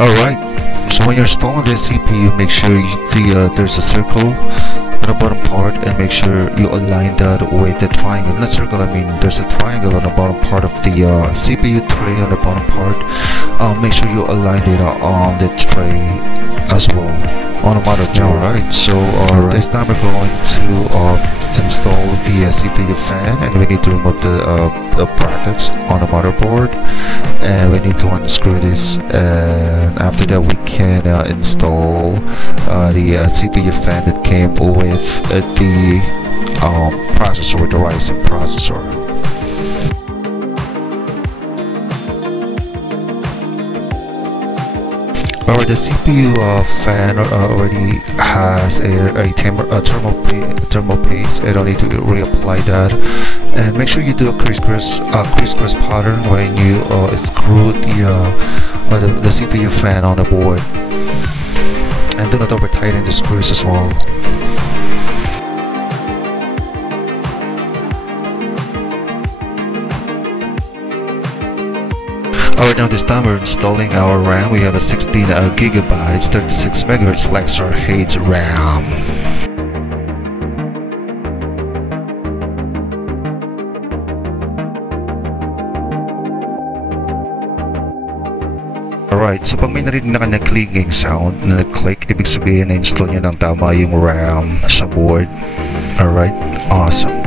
Alright, so when you're installing the CPU, make sure there's a circle on the bottom part, and make sure you align that with the triangle. Not circle, I mean there's a triangle on the bottom part of the CPU tray on the bottom part. Make sure you align it on the tray as well on the motherboard. Alright, so this time we're going to install the CPU fan, and we need to remove the brackets on the motherboard, and we need to unscrew this, and after that we can install the CPU fan that came with the processor, the Ryzen processor. Alright, the CPU fan already has a thermal paste. I don't need to reapply that. And make sure you do a crisscross pattern when you screw the CPU fan on the board. And do not over tighten the screws as well. Alright, now this time we're installing our RAM. We have a 16 gigabytes, 36 megahertz Lexar H RAM. Alright, so pag may narinig na clicking sound na click, ibig sabihin na install nyo ng tama yung RAM sa board. Alright, awesome.